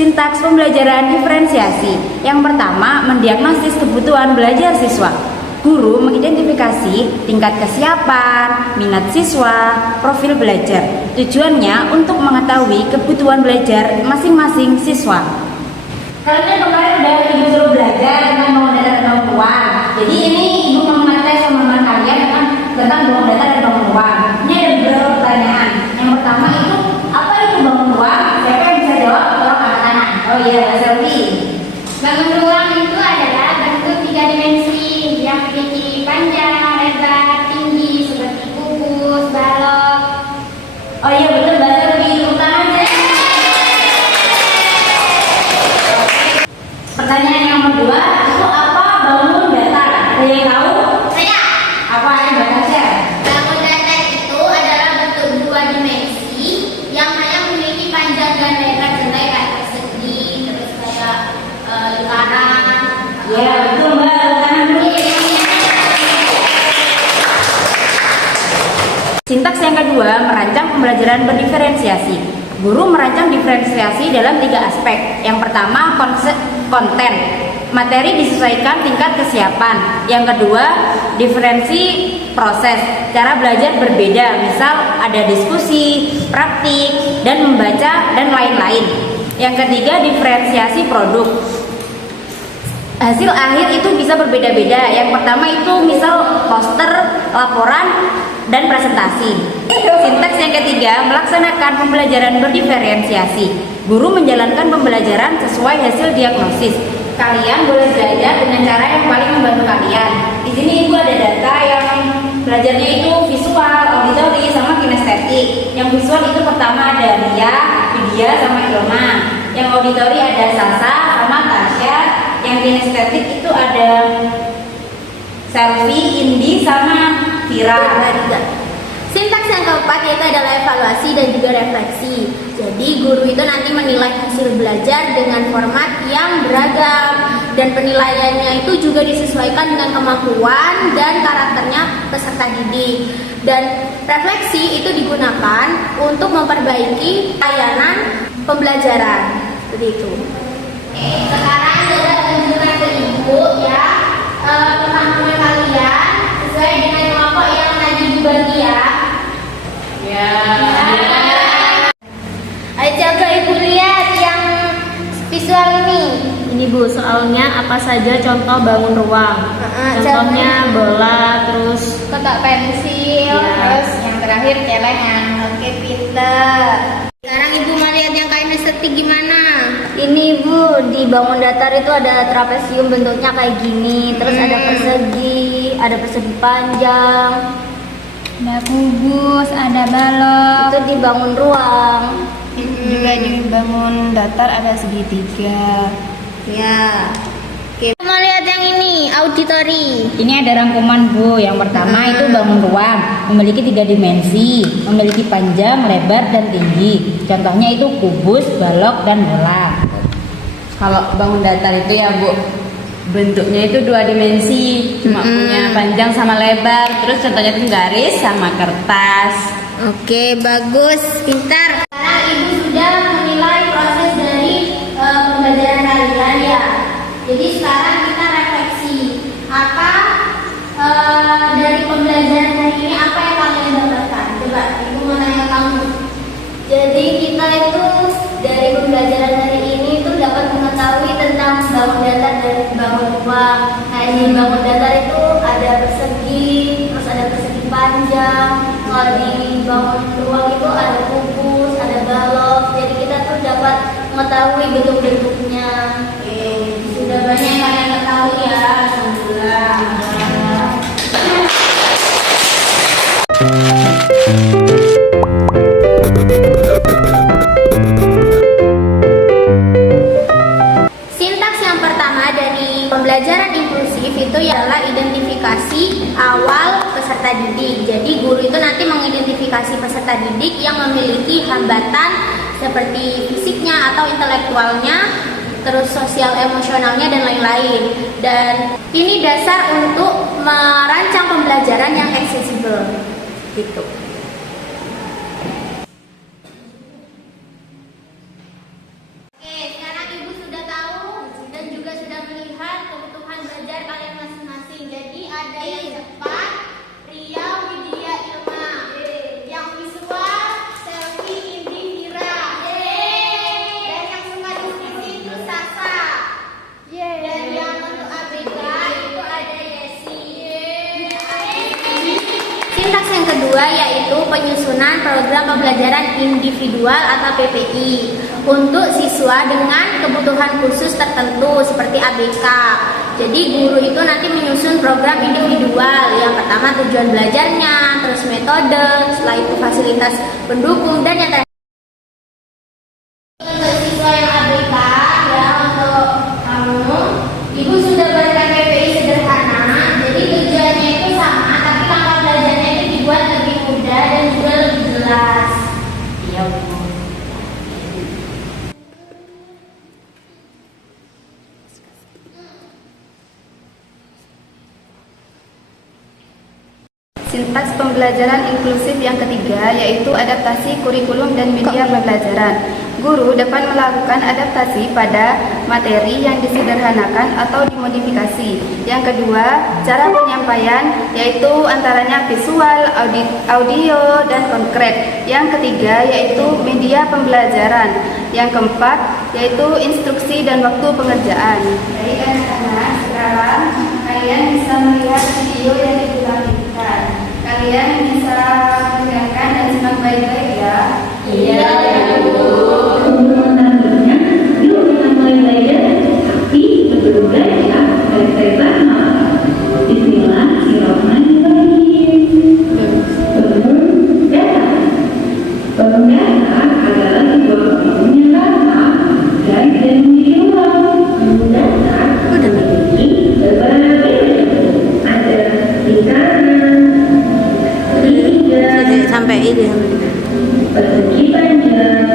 Sintaks pembelajaran diferensiasi. Yang pertama, mendiagnosis kebutuhan belajar siswa. Guru mengidentifikasi tingkat kesiapan, minat siswa, profil belajar. Tujuannya untuk mengetahui kebutuhan belajar masing-masing siswa. Kalian kemarin udah ibu suruh belajar tentang bangun datar dan bangun ruang. Jadi ini ibu mau ngetes teman-teman kalian tentang bangun datar dan bangun ruang. Ini ada beberapa pertanyaan. Yang pertama itu, apa itu bangun ruang? Siapa yang bisa jawab? Tolong angkat tangan. Oh iya, Selvi. Bangun ruang itu adalah bentuk 3 dimensi yang memiliki panjang, lebar, tinggi seperti kubus, balok. Oh iya betul, Mbak Selvi. Tepuk tangan ya. Pertanyaan yang kedua, itu apa bangun datar? Ada yang tahu? Saya. Apa yang Mbak Tasya? Bangun datar itu adalah bentuk 2 dimensi yang hanya memiliki panjang dan lebar senilai kayak persegi, terus kayak lingkaran. Ya betul Mbak. Tepuk tangan dulu. Sintaks yang kedua, merancang pembelajaran berdiferensiasi. Guru merancang diferensiasi dalam 3 aspek. Yang pertama, konten. Materi disesuaikan tingkat kesiapan. Yang kedua, diferensi proses. Cara belajar berbeda, misal ada diskusi, praktik, dan membaca, dan lain-lain. Yang ketiga, diferensiasi produk. Hasil akhir itu bisa berbeda-beda. Yang pertama itu misal poster, laporan, dan presentasi. Sintaks yang ketiga, melaksanakan pembelajaran berdiferensiasi. Guru menjalankan pembelajaran sesuai hasil diagnosis. Kalian boleh belajar dengan cara yang paling membantu kalian. Di sini ibu ada data yang belajarnya itu visual, auditori, sama kinestetik. Yang visual itu pertama ada Ria, Vidya, sama Ilma. Yang auditori ada Sasa sama Tasya. Yang kinestetik itu ada Selvi, Indi, sama Vira. Sintaks yang keempat yaitu adalah evaluasi dan juga refleksi. Jadi guru itu nanti menilai hasil belajar dengan format yang beragam dan penilaiannya itu juga disesuaikan dengan kemampuan dan karakternya peserta didik. Dan refleksi itu digunakan untuk memperbaiki layanan pembelajaran. Seperti itu. Sekarang saya tunjukkan ke ibu ya teman-teman kalian sesuai dengan kelompok yang tadi dibagi ya. Ya. Ayo coba ibu lihat yang visual ini. Ini Bu, soalnya apa saja contoh bangun ruang? Contohnya bola, terus Kotak pensil, Ya. terus yang terakhir celengan. Oke, pinter. Sekarang ibu mau lihat yang kinestetik gimana? ini Bu, di bangun datar itu ada trapesium bentuknya kayak gini, terus ada persegi panjang. Ada kubus, ada balok. Itu di bangun ruang. Juga di bangun datar ada segitiga. Ya. Oke. Mau lihat yang ini, auditori. Ini ada rangkuman Bu. Yang pertama itu bangun ruang, memiliki 3 dimensi, memiliki panjang, lebar, dan tinggi. Contohnya itu kubus, balok, dan bola. Kalau bangun datar itu ya Bu, bentuknya itu 2 dimensi, cuma punya panjang sama lebar. Terus contohnya itu garis sama kertas. Oke, bagus, pintar. Sekarang ibu sudah menilai proses dari pembelajaran kalian ya. Jadi sekarang kita refleksi apa dari pembelajaran hari ini, apa yang kalian dapatkan? Coba ibu mau tanya kamu. Jadi kita itu dari pembelajaran hari ini itu dapat mengetahui tentang bangun datar dan bangun ruang. Nah, di bangun datar itu ada persegi, terus ada persegi panjang. Kalau di bangun ruang itu ada kubus, ada balok. Jadi kita tuh dapat mengetahui bentuk-bentuknya. Oke, sudah banyak yang kalian ketahui ya. Alhamdulillah. Sintaks yang pertama dari pembelajaran inklusif itu adalah identifikasi awal peserta didik. Jadi guru itu nanti mengidentifikasi peserta didik yang memiliki hambatan seperti fisiknya atau intelektualnya, terus sosial emosionalnya dan lain-lain. Dan ini dasar untuk merancang pembelajaran yang aksesibel. Gitu. Oke, sekarang kedua yaitu penyusunan program pembelajaran individual atau PPI untuk siswa dengan kebutuhan khusus tertentu seperti ABK. Jadi guru itu nanti menyusun program individual. Yang pertama tujuan belajarnya, terus metode, setelah itu fasilitas pendukung dan yang terakhir. Untuk siswa yang ABK ya, untuk kamu, Ibu sudah berikan PPI sederhana. Jadi tujuannya itu sama, tapi langkah belajarnya itu dibuat lebih mudah dan juga lebih jelas. Iya, Bu. Sintaks pembelajaran inklusif yang ketiga yaitu adaptasi kurikulum dan media pembelajaran. Guru dapat melakukan adaptasi pada materi yang disederhanakan atau dimodifikasi. Yang kedua, cara penyampaian yaitu antaranya visual, audio, dan konkret. Yang ketiga yaitu media pembelajaran. Yang keempat yaitu instruksi dan waktu pengerjaan. Baik anak-anak, sekarang kalian bisa melihat video yang ditampilkan. Kalian bisa mendengarkan dan simak baik-baik ya. Iya, Bu. Menariknya, yuk kita mulai belajar. Tapi sebelum belajar, saya paham. Bismillahirrahmanirrahim. Bangun data. Bangun data adalah sebuah ilmu yang lama dan memiliki ruang. Bangun data memiliki berbagai bentuk. Ada lingkaran, segitiga, Sampai ini. persegi panjang,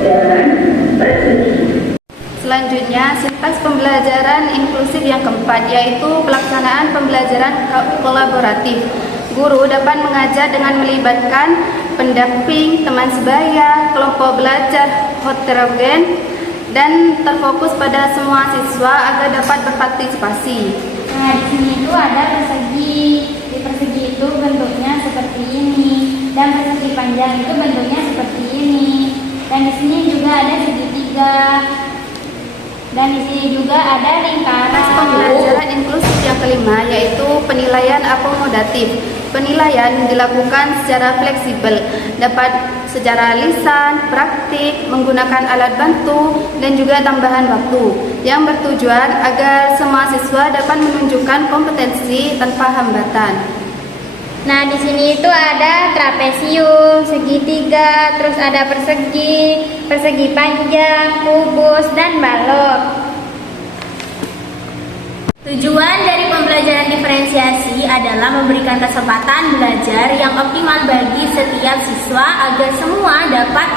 dan persegi. Selanjutnya, sintaks pembelajaran inklusif yang keempat yaitu pelaksanaan pembelajaran kolaboratif. Guru dapat mengajar dengan melibatkan pendamping, teman sebaya, kelompok belajar heterogen, dan terfokus pada semua siswa agar dapat berpartisipasi. Nah, di sini itu ada persegi. Di persegi itu bentuknya seperti ini, dan persegi panjang itu bentuknya seperti ini. Dan di sini juga ada segitiga. Dan di sini juga ada lingkaran. Pembelajaran inklusif yang kelima yaitu penilaian akomodatif. Penilaian dilakukan secara fleksibel, dapat secara lisan, praktik, menggunakan alat bantu, dan juga tambahan waktu, yang bertujuan agar semua siswa dapat menunjukkan kompetensi tanpa hambatan. Nah, di sini itu ada trapesium, segitiga, terus ada persegi, persegi panjang, kubus, dan balok. Tujuan dari pembelajaran diferensiasi adalah memberikan kesempatan belajar yang optimal bagi setiap siswa agar semua dapat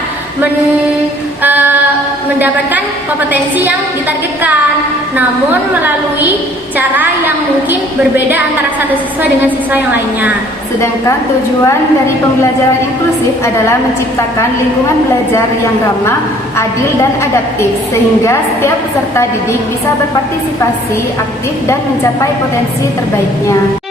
mendapatkan kompetensi yang ditargetkan, namun melalui cara yang mungkin berbeda antara satu siswa dengan siswa yang lainnya. Sedangkan tujuan dari pembelajaran inklusif adalah menciptakan lingkungan belajar yang ramah, adil, dan adaptif, sehingga setiap peserta didik bisa berpartisipasi aktif dan mencapai potensi terbaiknya.